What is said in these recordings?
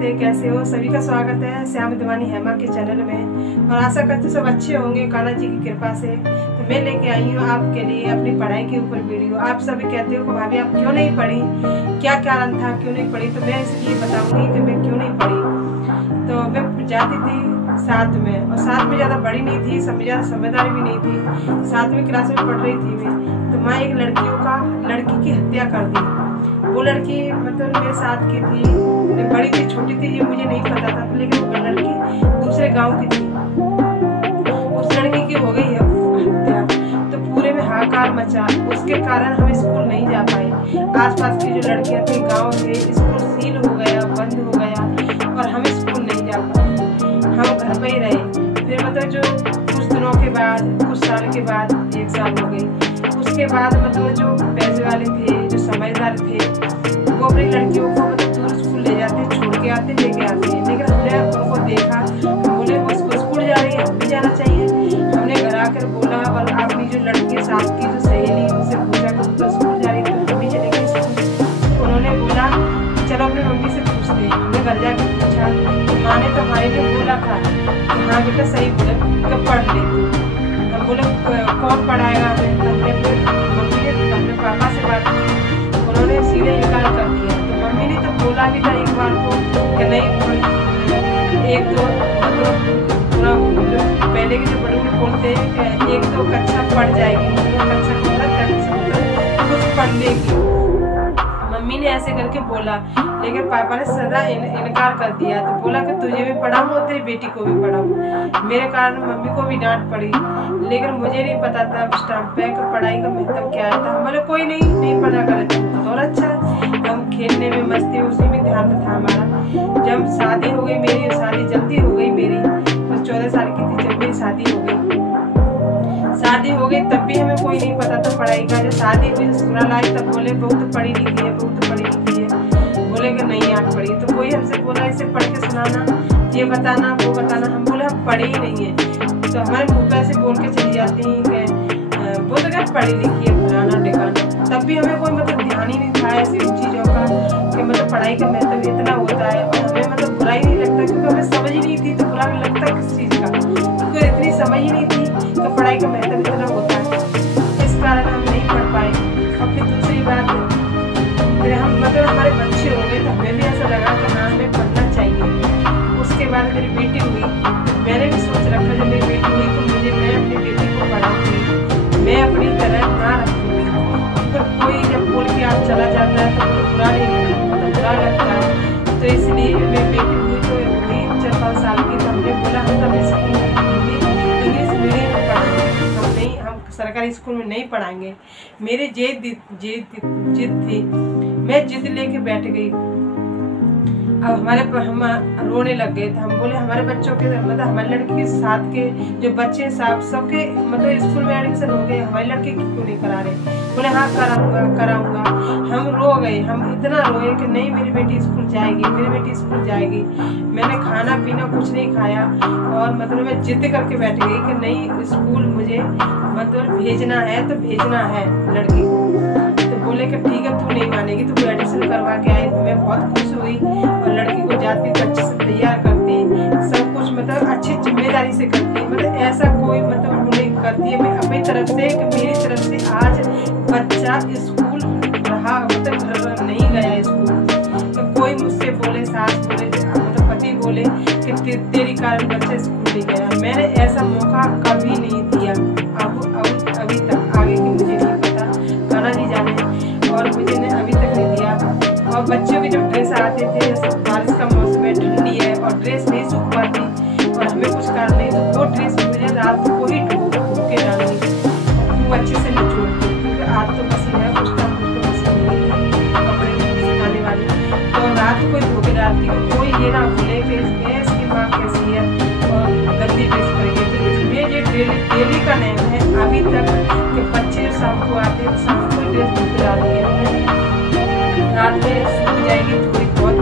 कैसे हो? सभी का स्वागत है श्याम दीवानी हेमा के चैनल में। और आशा करती सब अच्छे होंगे कान्हा जी की कृपा से। तो मैं लेके आई हूँ आपके लिए अपनी पढ़ाई के ऊपर वीडियो। आप सभी कहते हो कि भाभी आप क्यों नहीं पढ़ी, क्या कारण था क्यों नहीं पढ़ी? तो मैं इसलिए बताऊंगी कि मैं क्यों नहीं पढ़ी। तो मैं जाती थी 7 में, और 7 में ज़्यादा बड़ी नहीं थी, ज़्यादा समझदारी भी नहीं थी। 7वीं क्लास में पढ़ रही थी मैं, तो माँ एक लड़की की हत्या कर दी। वो लड़की मतलब मेरे साथ की थी, बड़ी थी छोटी थी ये मुझे नहीं पता था, लेकिन वो लड़की दूसरे गांव की थी। उस लड़की की हो गई है हत्या, तो पूरे में हाहाकार मचा। उसके कारण हम स्कूल नहीं जा पाए। आसपास की जो लड़कियां थी गांव में, स्कूल सील हो गया, बंद हो गया, और हम स्कूल नहीं जा पाए। हम घर में ही रहे। फिर मतलब जो कुछ दिनों के बाद, कुछ साल के बाद, 1 साल हो गई, उसके बाद मतलब जो पैसे वाले थे, जो समझदार थे, वो अपनी लड़कियों को मतलब दूर स्कूल ले जाते, छोड़ के आते, लेके आते हैं। लेकिन हमने उनको देखा, बोले वो स्कूल जा रही है, हम भी जाना चाहिए। हमने घर आकर बोला, और अपनी जो लड़की साथ की जो सहेली उनसे पूछा कि तो स्कूल जा रही है, तो हम भी चलेंगे स्कूल। उन्होंने बोला चलो अपनी मम्मी से पूछते हैं। हमने घर जाकर पूछा, तो माँ ने तो हमारे लिए बोला था कि हाँ बेटा सही बोले, कब पढ़ ले। हम बोले कौन पढ़ाएगा हमें? हमने अपने पापा से बात की, उन्होंने सीधे इनकार कर दिया। तो मम्मी ने तो बोला भी था एक बार को कि नहीं, एक दो मतलब पूरा पहले के जो बड़े बड़े बोलते हैं कि 1-2 कक्षा पढ़ जाएगी, कुछ पढ़ लेगी। मम्मी ने ऐसे करके बोला, लेकिन पापा ने सदा इनकार कर दिया। तो बोला कि तुझे भी पढ़ाऊँ और तेरी बेटी को भी पढ़ाऊँ। मेरे कारण मम्मी को भी डांट पड़ी, लेकिन मुझे नहीं पता था उस टाइम पे कि पढ़ाई का महत्व क्या है। तो बोले कोई नहीं पढ़ा करे तो और अच्छा है। हम खेलने में, मस्ती उसी में ध्यान था हमारा। जब शादी हो गई मेरी, शादी जल्दी हो गई मेरी, बस 14 साल की थी जब मेरी शादी हो गई। शादी हो गई तब भी हमें कोई नहीं पता था पढ़ाई का। जब शादी हुई ससुराल आई तब बोले बहुत पढ़ी लिखी है, बहुत पढ़ी लिखी है। बोले कि नहीं आप पढ़ी। तो कोई हमसे बोला इसे पढ़ के सुनाना, ये बताना, वो बताना। हम बोले हम पढ़े ही नहीं है। तो हमारे मुँह पे ऐसे बोल के चली जाती हैं कि वो तो क्या पढ़ी लिखी है, फलाना ढिकाना। तब भी हमें कोई मतलब ध्यान ही नहीं था ऐसी चीज़ों का कि मतलब पढ़ाई का महत्व इतना होता है। और हमें मतलब बुरा ही नहीं लगता, क्योंकि हमें समझ ही नहीं थी। तो बुरा लगता किस चीज़ का, क्योंकि इतनी समझ ही नहीं थी कि पढ़ाई का महत्व इतना होता है। इस कारण हम नहीं पढ़ पाए। और फिर दूसरी बात, फिर हम मतलब हमारे बच्चे हो गए तो हमें भी ऐसा लगा कि हाँ हमें पढ़ना चाहिए। उसके बाद मेरी बेटी हुई, मैंने भी सोच रखा जब मेरी बेटी हुई तो मैं अपनी बेटी को पढ़ाऊँगी, मैं अपनी तरह ना रखूँगी। फिर कोई जब बोल के आप चला जाता है तो बुरा नहीं, बुरा लगता है। तो इसलिए मेरी बेटी हुई तो हुई 4-5 साल की, तो हमने बोला हम तब इंग्लिश मीडियम में पढ़ाएंगे, हम सरकारी स्कूल में नहीं पढ़ाएंगे। मेरी जिद थी, मैं जिद लेके बैठ गई। अब हम रोने लग गए थे। हम बोले हमारे बच्चों के मतलब हमारी लड़की के साथ के जो बच्चे सबके मतलब स्कूल में एडमिशन हो गए, हमारी लड़की की क्यों नहीं करा रहे? बोले हाँ कराऊंगा। हम रो गए, हम इतना रोए कि नहीं मेरी बेटी स्कूल जाएगी, मेरी बेटी स्कूल जाएगी। मैंने खाना पीना कुछ नहीं खाया, और मतलब मैं जिद करके बैठ गई कि नहीं स्कूल मुझे मतलब भेजना है तो भेजना है लड़की को। तो बोले कि ठीक है तू नहीं मानेगी, तू एडमिशन करवा के आई। तो मैं बहुत खुश हुई, और लड़की को जाती तो अच्छे से तैयार करती, सब कुछ मतलब अच्छी जिम्मेदारी से करती। मतलब ऐसा कोई मतलब नहीं करती है मैं अपनी तरफ से कि मेरी तरफ से आज बच्चा स्कूल रहा, मतलब घर नहीं गया स्कूल। तो कोई मुझसे बोले, सास बोले, मतलब पति बोले कि तेरी कारण बच्चा स्कूल नहीं गया। मैंने ऐसा मौका कभी नहीं दिया। अब अभी तक आगे की मुझे नहीं पता, कान्हा जी जाने, और मुझे ने अभी तक नहीं दिया। और बच्चों के जो ड्रेस आते थे, बारिश का मौसम है, ठंडी है, और ड्रेस नहीं सूख पाती, और हमें कुछ कारण नहीं, तो वो ड्रेस मुझे रात को ही ढूंढ के डालनी, वो अच्छे से निचोड़ती, क्योंकि आज तो मशीन है, उस टाइम मुझको मशीन नहीं थी कपड़े सुखाने वाली। तो रात को ही धो के डालती हूँ। कोई ये ना बोले कि इसकी माँ कैसी है और गंदी ड्रेस करेगी। तो इसमें ये डेली का नेम है अभी तक कि बच्चे शाम को आते हैं, शाम को ड्रेस धो के डालती है। रात में सूख जाएगी थोड़ी बहुत,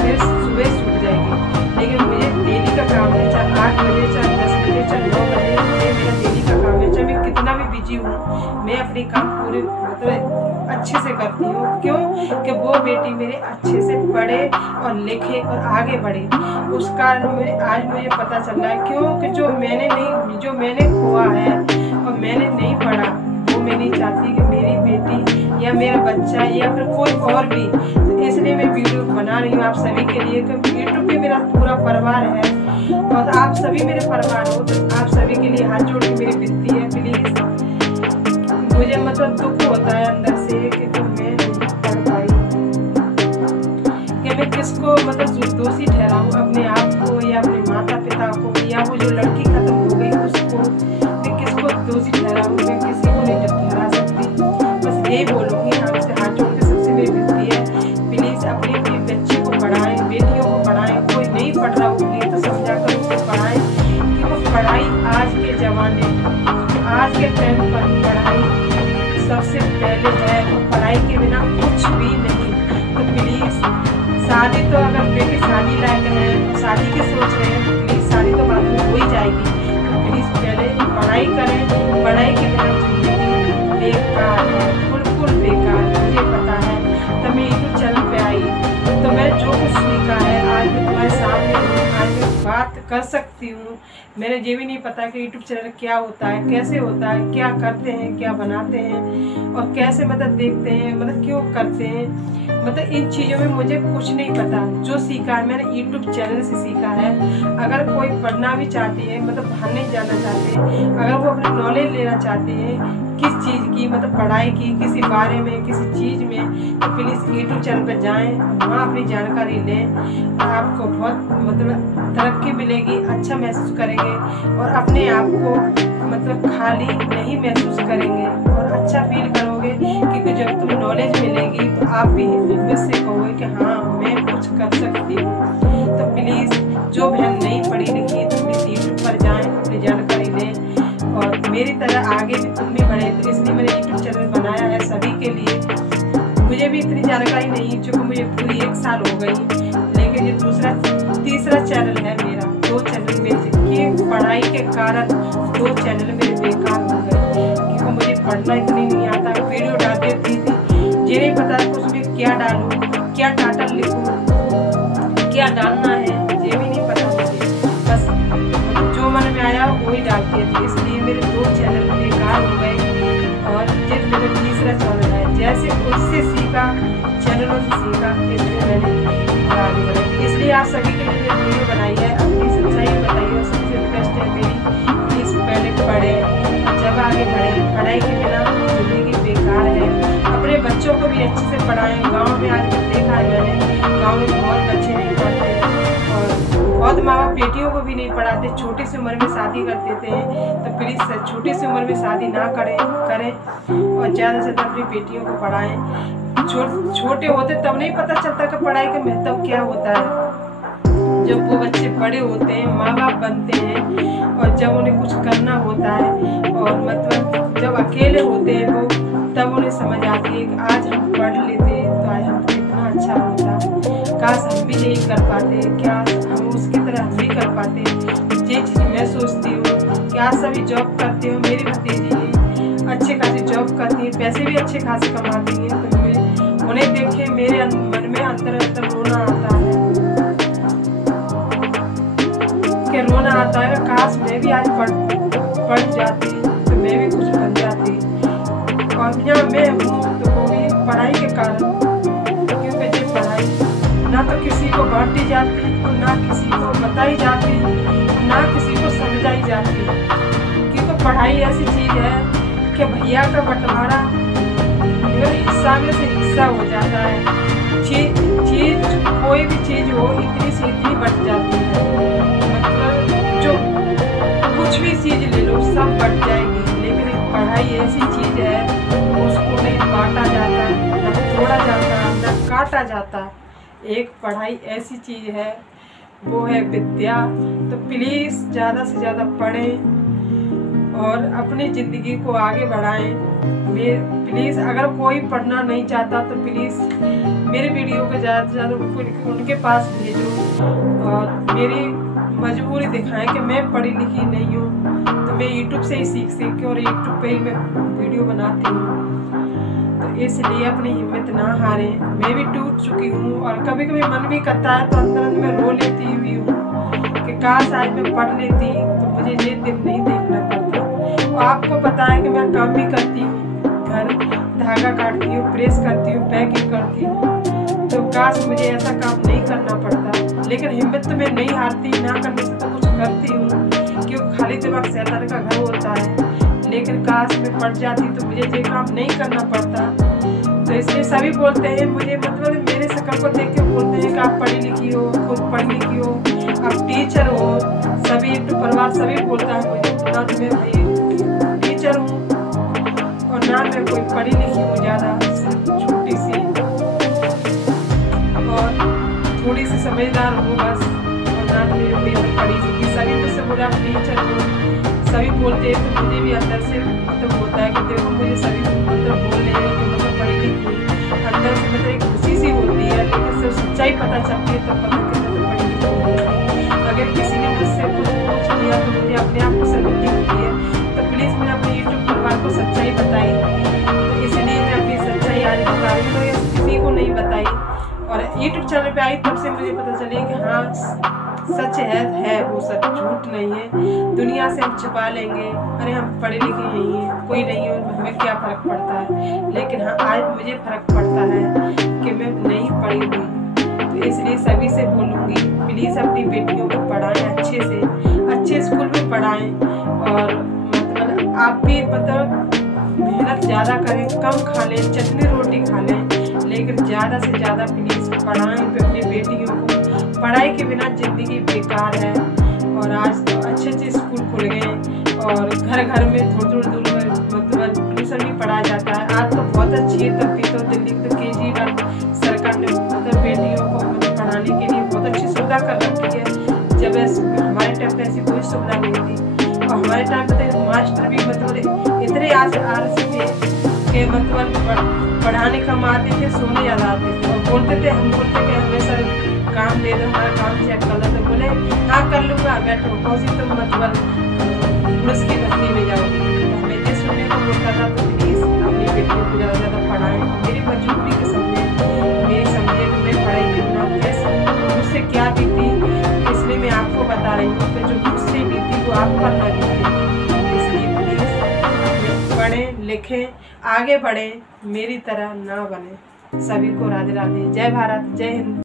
फिर सुबह सूख जाएगी। लेकिन मुझे डेली का काम है, चाहे 8 बजे, चाहे 10 बजे, चाहे 9 बजे, ये मेरा डेली का काम है। चाहे मैं कितना भी बिजी हूँ, मैं अपनी काम पूरे मतलब अच्छे से करती हूँ। क्यों कि वो बेटी मेरे अच्छे से पढ़े और लिखे और आगे बढ़े। उस कारण आज मुझे पता चल रहा है, क्योंकि जो मैंने खोआ है और मैंने नहीं पढ़ा, वो मैं नहीं चाहती कि मेरी बेटी या मेरा बच्चा या फिर कोई और भी। तो इसलिए मैं वीडियो बना रही हूँ आप सभी के लिए, क्योंकि यूट्यूब पे मेरा पूरा परिवार है और आप सभी मेरे परिवार हो। तो आप सभी के लिए हाथ जोड़ के मेरी विनती है, प्लीज़। मुझे मतलब दुख होता है अंदर से कि मैं नहीं पढ़ पाई, कि मैं किसको मतलब दोषी ठहराऊँ, अपने आप को या अपने माता पिता को, या वो जो लड़की खत्म हो गई उसको। मैं किसको दोषी ठहराऊँ, मैं किसी को नहीं ठहरा सकती। बस यही बोलूँगी, आपसे हाथ जोड़ के सबसे मेरी विनती है, प्लीज़ अपनी अपनी बच्ची को पढ़ाएं, बेटियों को पढ़ाएं। कोई नहीं पढ़ रहा हो प्लीज़ तो समझा कर उसको पढ़ाएं, क्योंकि पढ़ाई आज के ज़माने, आज के टाइम पर पढ़ाई सबसे पहले है। पढ़ाई के बिना कुछ भी नहीं। तो प्लीज़ शादी तो अगर बेटी शादी लायक है, शादी की सोच रहे हैं, तो प्लीज़ शादी तो बाद में हो ही जाएगी। तो प्लीज़ पहले पढ़ाई करें। पढ़ाई के बिना जिंदगी बेकार है, बिल्कुल बेकार, मुझे पता है। तो मैं यूट्यूब चैनल पे आई तो मैं जो कुछ सीखा है आज मैं तुम्हारे सामने हूँ, आज मैं बात कर सकती हूँ। मैंने ये भी नहीं पता कि यूट्यूब चैनल क्या होता है, कैसे होता है, क्या करते हैं, क्या बनाते हैं और कैसे मतलब देखते हैं, मतलब क्यों करते हैं। मतलब इन चीज़ों में मुझे कुछ नहीं पता। जो सीखा है मैंने यूट्यूब चैनल से सीखा है। अगर कोई पढ़ना भी चाहती है, मतलब बाहर नहीं जाना चाहते, अगर वो अपनी नॉलेज लेना चाहते हैं किस चीज़ की, मतलब पढ़ाई की, किसी बारे में, किसी चीज़ में, तो प्लीज़ यूट्यूब चैनल पर जाएँ, वहाँ अपनी जानकारी लें। आपको बहुत मतलब तरक्की मिलेगी, अच्छा महसूस करेंगे और अपने आप को मतलब खाली नहीं महसूस करेंगे और अच्छा फील करोगे, क्योंकि जब तुम्हें नॉलेज मिलेगी तो आप भी हिम्मत से कहोगे कि हाँ मैं कुछ कर सकती हूँ। तो प्लीज़ जो बहन नहीं पढ़ी लिखी तो प्लीज़ यूट्यूब पर जाएँ, अपनी जानकारी लें और मेरी तरह आगे भी तुम भी बढ़े। तो इसलिए मैंने यूट्यूब चैनल बनाया है सभी के लिए। मुझे भी इतनी जानकारी नहीं, चूँकि मुझे पूरी 1 साल हो गई, लेकिन ये तीसरा चैनल है मेरा। 2 चैनल मेरे की पढ़ाई के कारण 2 चैनल मेरे बेकार हो गए, क्योंकि मुझे पढ़ना इतनी नहीं आता। वीडियो डाल देती थी, ये नहीं पता कि उसमें क्या डालूँ, क्या टाइटल लिखूँ, क्या डालना है, ये भी नहीं पता मुझे। बस जो मन में आया वही डालती थी, इसलिए मेरे 2 चैनल बेकार हो गए। और ये मेरा तीसरा चैनल है। जैसे उससे सीखा, चैनलों से सीखा, इसलिए मैंने आगे बढ़ा। इसलिए आप सभी के लिए वीडियो बनाई है, अपनी सच्चाई बताइए। और सबसे रिक्वेस्ट है मेरी, प्लीज़ पहले पढ़ें जब आगे बढ़ें। पढ़ाई के बिना जिंदगी बेकार है। अपने बच्चों को भी अच्छे से पढ़ाएं। गांव में आज देखा है मैंने, गांव में बहुत बच्चे नहीं पढ़ते और बहुत माँ बाप बेटियों को भी नहीं पढ़ाते, छोटी सी उम्र में शादी कर देते हैं। तो प्लीज़ छोटी सी उम्र में शादी ना करें और ज़्यादा से ज़्यादा अपनी बेटियों को पढ़ाएं। छोटे होते तब नहीं पता चलता कि पढ़ाई का महत्व क्या होता है। जब वो बच्चे बड़े होते हैं, माँ बाप बनते हैं और जब उन्हें कुछ करना होता है और मतलब जब अकेले होते हैं वो, तब उन्हें समझ आती है कि आज हम पढ़ लेते तो आज हम कितना अच्छा होता, काश हम भी नहीं कर पाते, क्या हम उसकी तरह हम भी कर पाते। ये चीज़ मैं सोचती हूँ कि आज सभी जॉब करते हो। मेरी भतीजी अच्छे खासी जॉब करती है, पैसे भी अच्छे खासे कमाती हैं। तो उन्हें देख के मेरे मन में अंदर रोना आता है कि रोना आता है कि काश मैं भी आज पढ़ जाती तो मैं भी कुछ बन जाती। और यहाँ मैं हूँ तो वो भी पढ़ाई के कारण, क्योंकि ये पढ़ाई ना तो किसी को बांटी जाती और ना किसी को बताई जाती, ना किसी को समझाई जाती। क्योंकि पढ़ाई ऐसी चीज़ है कि भैया का बंटवारा हिस्सा में से हिस्सा हो जाता है। चीज कोई भी चीज़ हो इतनी से इतनी बढ़ जाती है, मतलब जो कुछ भी चीज़ ले लो सब बढ़ जाएगी। लेकिन एक पढ़ाई ऐसी चीज़ है उसको नहीं बांटा जाता, न तोड़ा जाता, न काटा जाता। एक पढ़ाई ऐसी चीज़ है, वो है विद्या। तो प्लीज़ ज़्यादा से ज़्यादा पढ़ें और अपनी ज़िंदगी को आगे बढ़ाएं। प्लीज़ अगर कोई पढ़ना नहीं चाहता तो प्लीज़ मेरे वीडियो को ज़्यादा से ज़्यादा उनके पास भेजो और मेरी मजबूरी दिखाएं कि मैं पढ़ी लिखी नहीं हूँ। तो मैं यूट्यूब से ही सीख के और यूट्यूब पे ही मैं वीडियो बनाती हूँ। तो इसलिए अपनी हिम्मत ना हारे। मैं भी टूट चुकी हूँ और कभी कभी मन भी करता है तो अंदर में रो लेती हुई हूँ कि काश आज मैं पढ़ लेती तो मुझे ये दिन नहीं देखना पड़ता। और आपको पता है कि मैं काम भी करती हूँ, घर धागा काटती हूँ, प्रेस करती हूँ, पैकिंग करती हूँ, तो काश मुझे ऐसा काम नहीं करना पड़ता। लेकिन हिम्मत तो मैं नहीं हारती, ना करने से तो कुछ करती हूँ, क्योंकि खाली दिमाग शैतान का घर होता है। लेकिन काश मैं पढ़ जाती तो मुझे ये काम नहीं करना पड़ता। तो इसलिए सभी बोलते हैं मुझे, मतलब मेरे शक्ल को देख के बोलते हैं कि आप पढ़ी लिखी हो, खुद पढ़ी लिखी हो, आप टीचर हो। सभी परिवार सभी बोलता है मुझे, ना तो मैं भाई टीचर हूँ और ना मैं कोई पढ़ी लिखी हूँ ज़्यादा, छोटी सी और थोड़ी सी समझदार हूँ बस। और ना तो मेरी पढ़ी लिखी। सभी मुझसे बोला आप टीचर हो, सभी बोलते हैं तो मुझे भी अंदर से मतलब होता है कि देखो मुझे सभी मतलब बोल रहे हैं कि मतलब पढ़ी लिखी, अंदर से मतलब एक खुशी सी होती है। लेकिन सिर्फ सच्चाई पता चलती है तब पता कि मैं पढ़ी लिखी हूँ। अगर किसी ने मुझसे कुछ पूछ लिया तो मुझे अपने आप को शर्मिंदगी होती है। तो प्लीज़ मैंने अपने यूट्यूब परिवार को सच्चाई बताई, तो इसलिए मैं अपनी सच्चाई आज बता रही हूँ, तो किसी को नहीं बताई। और यूट्यूब चैनल पे आई तब से मुझे पता चली कि हाँ सच है वो सच, झूठ नहीं है। दुनिया से हम छिपा लेंगे, अरे हम पढ़े लिखे नहीं हैं, कोई नहीं है, हमें क्या फ़र्क पड़ता है। लेकिन हाँ आज मुझे फ़र्क पड़ता है कि मैं नहीं पढ़ी हुई। तो इसलिए सभी से बोलूँगी प्लीज़ अपनी बेटियों को पढ़ाएं, अच्छे से अच्छे स्कूल में पढ़ाएं। और मतलब आप भी मतलब मेहनत ज़्यादा करें, कम खा लें, चटनी रोटी खा लें, लेकिन ज़्यादा से ज़्यादा प्लीज़ पढ़ाएं अपनी बेटियों को। पढ़ाई के बिना ज़िंदगी बेकार है। और आज तो अच्छे अच्छे स्कूल खुल गए और घर घर में थोड़ी थोड़ी दूर में मतलब ट्यूशन भी पढ़ाया जाता है। आज तो बहुत अच्छी है, तब भी तो दिल्ली में तो केजरीवाल सरकार ने मतलब बेटियों को मतलब पढ़ाने के लिए बहुत अच्छी सुविधा कर रखी है। जब हमारे टाइम पर ऐसी कोई सुविधा नहीं थी। और हमारे टाइम पर तो मास्टर भी मतलब इतने आलसी थे कि मतलब पढ़ाने कम आते थे, सोने ज़्यादा आते थे। और बोलते थे, हम बोलते कि हमें सर काम दे दो, हमारा काम चेक कर लो, तो बोले हाँ कर लूँगा, बैठो कौसी तुम मतलब पुलिस की भर्ती में जाओ। तो हमें ये सुनने को मिलता था। तो प्लीज़ अपनी बेटियों को ज़्यादा से ज़्यादा पढ़ाएं, मेरी मजबूरी के समझे, मेरी समझे कि मैं पढ़ाई के बिना कैसे मुझसे क्या बीती, इसलिए मैं आपको बता रही हूँ कि जो मुझसे बीती वो आप पर ना बीते। इसलिए प्लीज़ पढ़ें लिखें, आगे बढ़ें, मेरी तरह ना बने। सभी को राधे राधे, जय भारत, जय हिंद।